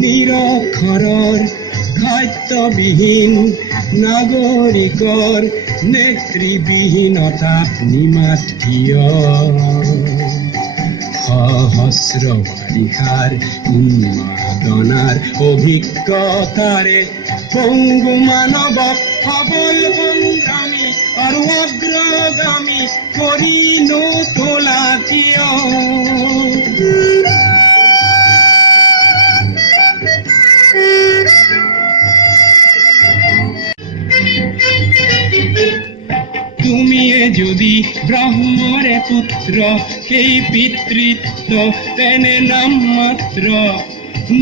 নিৰক্ষৰৰ খাদ্যবিহীন নাগৰিকৰ নেতৃবিহীনতাত নিমাত কিয়? সহস্ৰ বাৰিষাৰ উন্মাদনাৰ অভিজ্ঞতাৰে পংগু মানৱক সবল সংগ্ৰামী আৰু অগ্ৰগামী কৰি নোতোলা কিয়? তুমিয়ে যদি ব্ৰহ্মৰে পুত্ৰ, সেই পিতৃত্ব তেনে নাম মাত্ৰ,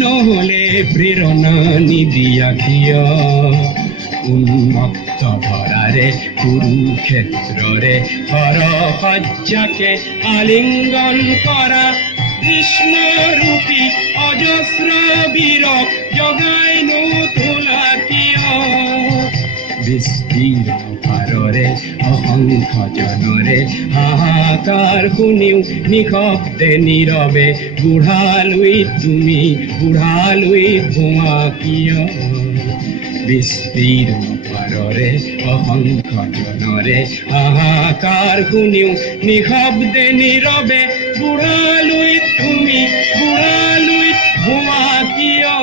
নহলে প্ৰেৰণা নিদিয়া কিয়? উন্মত্ত ধৰাৰে কুৰুক্ষেত্ৰৰে হৰসজ্জাকে আলিংগন কৰা কৃষ্ণৰূপী অজস্ৰ বীৰক জগাই নোতোলা কিয়? বিস্তীৰ্ণ পাৰৰে অসংখ্য জনৰে হাহাকাৰ শুনিও নিশব্দে নীৰৱে বুঢ়ালৈ তুমি বুঢ়ালৈ ধোঁৱা কিয়? বিস্তীৰ্ণ পাৰৰে অসংখ্য জনৰে হাহাকাৰ শুনিও নিশব্দে নীৰৱে বুঢ়ালৈ তুমি বুঢ়ালৈ ধোঁৱা কিয়?